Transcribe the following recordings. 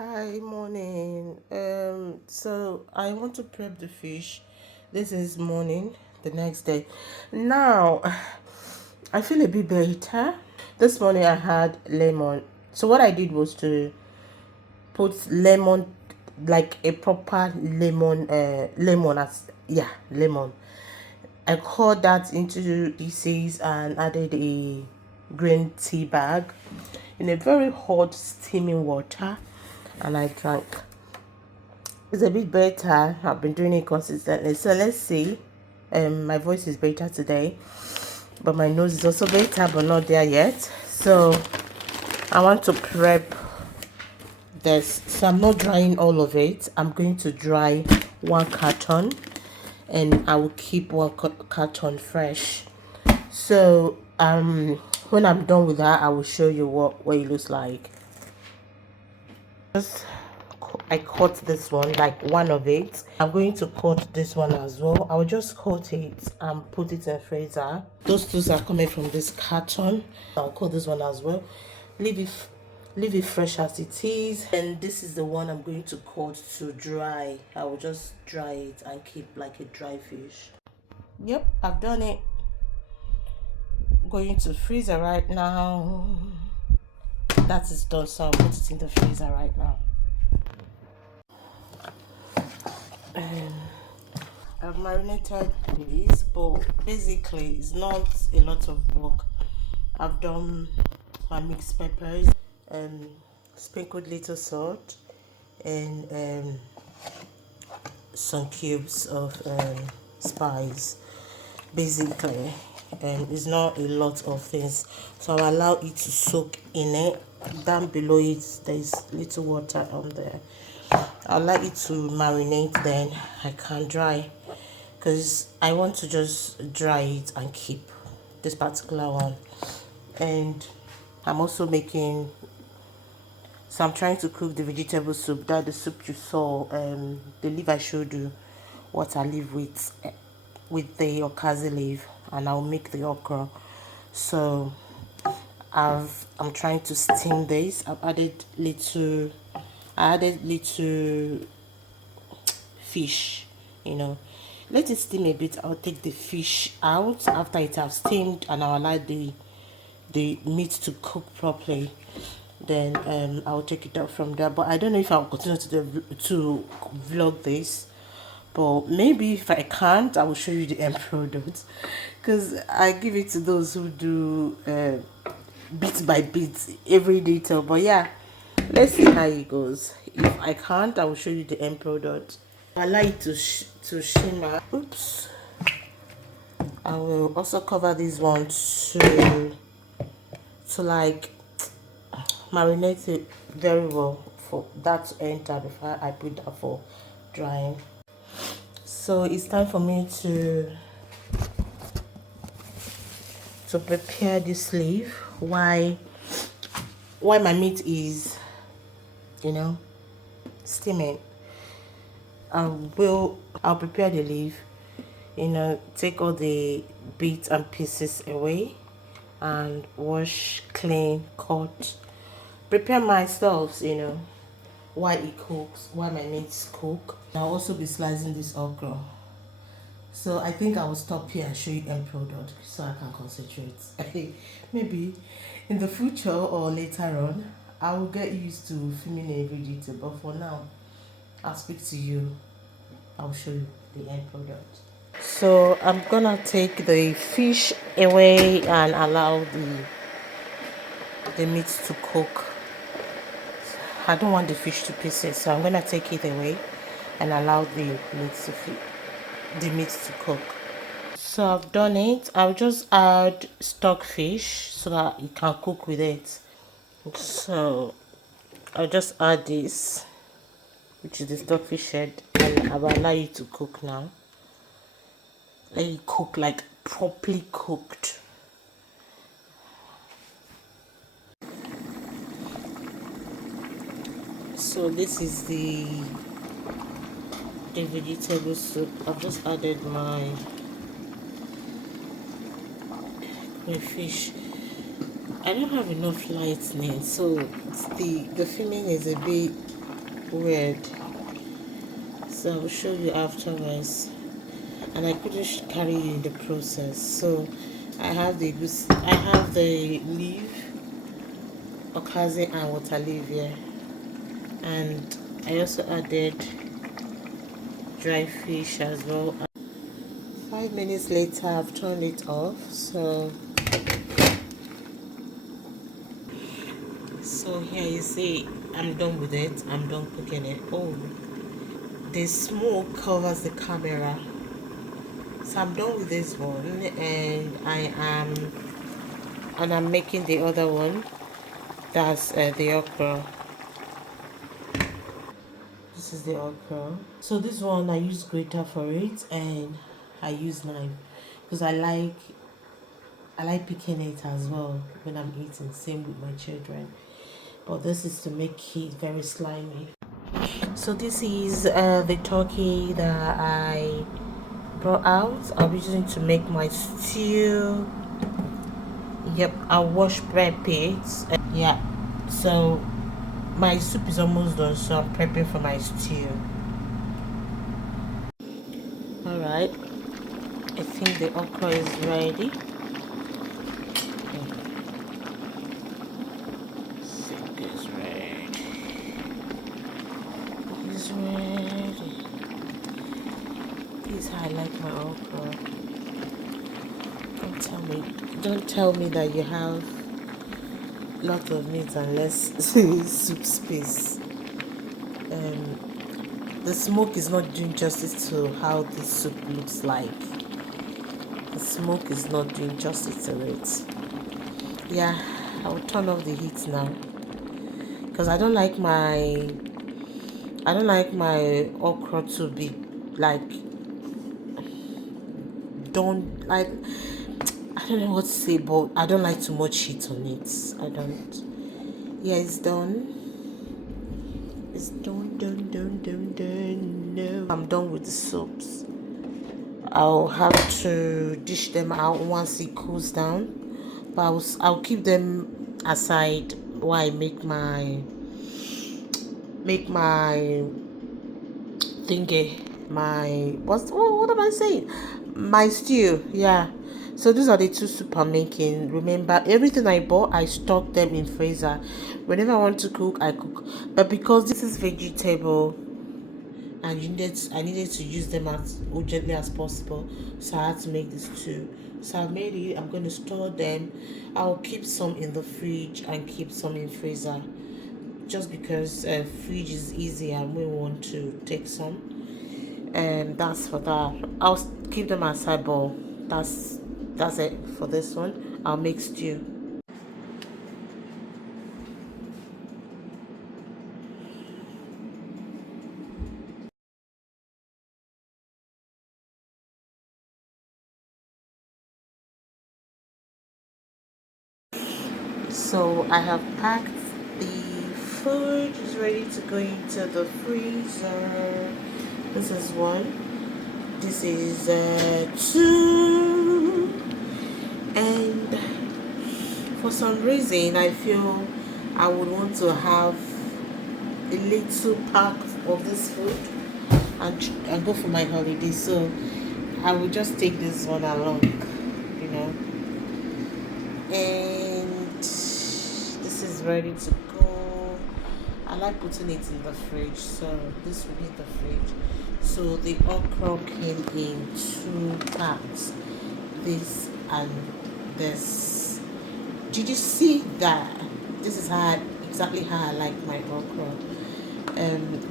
Hi, morning. So I want to prep the fish. This is morning, the next day. Now, I feel a bit better. This morning I had lemon. So what I did was to put lemon, like a proper lemon as yeah, lemon. I cut that into pieces and added a green tea bag in a very hot steaming water, and I drank. It's a bit better. I've been doing it consistently. So let's see. My voice is better today, but my nose is also better, but not there yet. So I want to prep this. So I'm not drying all of it. I'm going to dry one carton, and I will keep one carton fresh. So when I'm done with that, I will show you what it looks like. Just I cut this one, like one of it. I'm going to cut this one as well. I'll just cut it and put it in freezer. Those two are coming from this carton. I'll cut this one as well. Leave it fresh as it is. And this is the one I'm going to cut to dry. I will just dry it and keep like a dry fish. Yep, I've done it. Going to freezer right now. That is done, so I'll put it in the freezer right now. I've marinated this, but basically it's not a lot of work. I've done my mixed peppers, sprinkled little salt, and some cubes of spice. Basically, it's not a lot of things, so I'll allow it to soak in it. Down below it, there's little water on there. I'll let it to marinate, then I can dry, because I want to just dry it and keep this particular one. And I'm also making, so I'm trying to cook the vegetable soup. That the soup you saw, the leaf I showed you what I leave with the okazi leaf, and I'll make the okra. So I'm trying to steam this. I added little fish, let it steam a bit. I'll take the fish out after it has steamed, and I'll allow the meat to cook properly. Then I'll take it out from there. But I don't know if I'll continue to vlog this, but maybe if I can't, I will show you the end product, because I give it to those who do bit by bit every detail. But yeah, let's see how it goes. If I can't, I will show you the end product. I like to shimmer. Oops. I will also cover this one to like marinate it very well for that to enter before I put that for drying. So it's time for me to prepare this leaf. Why my meat is steaming. I'll prepare the leaf, take all the bits and pieces away, and wash, clean, cut, prepare myself, while it cooks, while my meats cook. I'll also be slicing this okra. So I think I will stop here and show you end product so I can concentrate. Maybe in the future or later on, I will get used to filming every detail. But for now, I'll speak to you. I'll show you the end product. So I'm gonna take the fish away and allow the meat to cook. I don't want the fish to pieces, so I'm gonna take it away and allow the meat to cook. So I've done it. I'll just add stock fish so that you can cook with it. So I'll just add this, which is the stockfish head, and I will allow you to cook now. Let it cook like properly cooked. So this is the vegetable soup. I've just added my fish. I don't have enough lightning, so the filming is a bit weird. So I will show you afterwards. And I couldn't carry you in the process. So I have the leaf, okazi and water leaf here. And I also added dry fish as well. 5 minutes later I've turned it off. So here you see I'm done with it. I'm done cooking it. Oh, the smoke covers the camera. So I'm done with this one, and I'm making the other one. That's the okra. This is the okra. So this one I use grater for it, and I use knife because I like picking it as well when I'm eating. Same with my children. But this is to make it very slimy. So this is the turkey that I brought out. I'll be using to make my stew. Yep, I'll wash prep it. Yeah, so my soup is almost done, so I'm prepping for my stew. All right, I think the okra is ready. It's ready. It's ready. This is how I like my okra. Don't tell me that you have lot of meat and less soup space. The smoke is not doing justice to how this soup looks like. The smoke is not doing justice to it. Yeah, I will turn off the heat now because I don't like my okra to be like don't like I don't know what to say, but I don't like too much heat on it. I don't. Yeah, it's done. It's done. No, I'm done with the soups. I'll have to dish them out once it cools down, but I'll keep them aside while I make my thingy, my what am I saying? My stew, yeah. So these are the two soup I'm making. Remember, everything I bought, I stock them in freezer. Whenever I want to cook, I cook. But because this is vegetable, and I needed to use them as urgently as possible, so I had to make this too. So I made it. I'm going to store them. I'll keep some in the fridge and keep some in freezer, just because fridge is easy and we want to take some. And that's for that. I'll keep them aside, but that's it for this one. I'll make stew. So I have packed the food. Is ready to go into the freezer. This is one. This is two. And for some reason, I feel I would want to have a little pack of this food and go for my holiday. So I will just take this one along, you know. And this is ready to go. I like putting it in the fridge, so this will be in the fridge. So the okra came in two packs, this and this. Did you see that? This is exactly how I like my okra.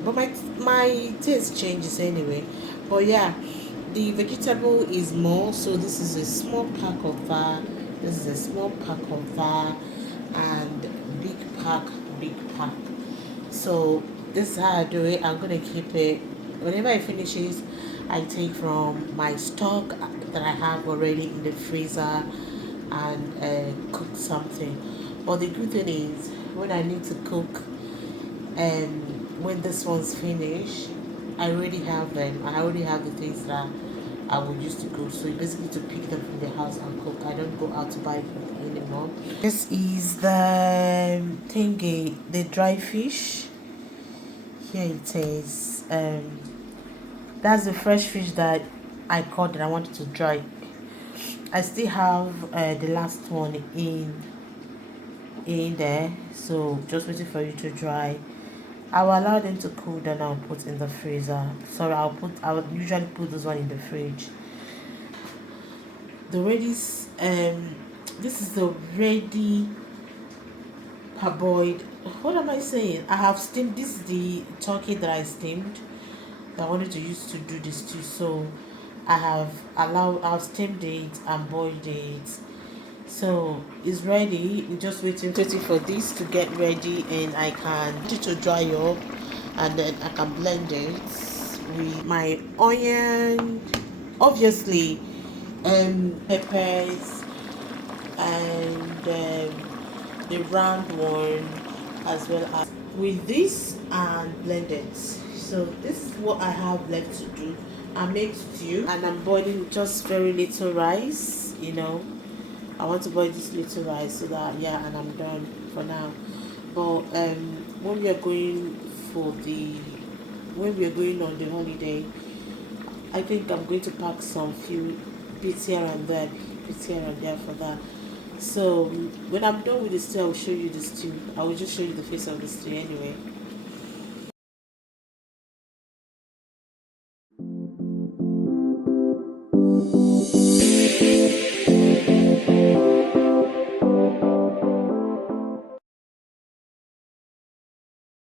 But my taste changes anyway. But yeah, the vegetable is more. So this is a small pack of that. This is a small pack of that, and big pack. So this is how I do it. I'm gonna keep it. Whenever I finish it, I take from my stock that I have already in the freezer and cook something. But the good thing is, when I need to cook and when this one's finished, I already have them. I already have the things that I would use to cook. So basically to pick them from the house and cook. I don't go out to buy food anymore. This is the thingy, the dry fish. Here it is. That's the fresh fish that I caught that I wanted to dry. I still have the last one in there, so just waiting for you to dry. I'll allow them to cool, then I'll put in the freezer. Sorry, I would usually put this one in the fridge. The ready this is the ready parboiled. What am I saying? I have steamed. This is the turkey that I steamed that I wanted to use to do this too. So I've steamed it and boiled it. So it's ready. I'm just waiting for this to get ready, and I can put it to dry up, and then I can blend it with my onion, obviously, peppers, and the round one, as well as with this, and blend it. So this is what I have left to do. I make stew, and I'm boiling just very little rice, I want to boil this little rice, so that, yeah, and I'm done for now. But when we are going for the when we are going on the holiday, I think I'm going to pack some few bits here and there for that. So when I'm done with the stew, I will show you the stew. I will just show you the face of the stew anyway.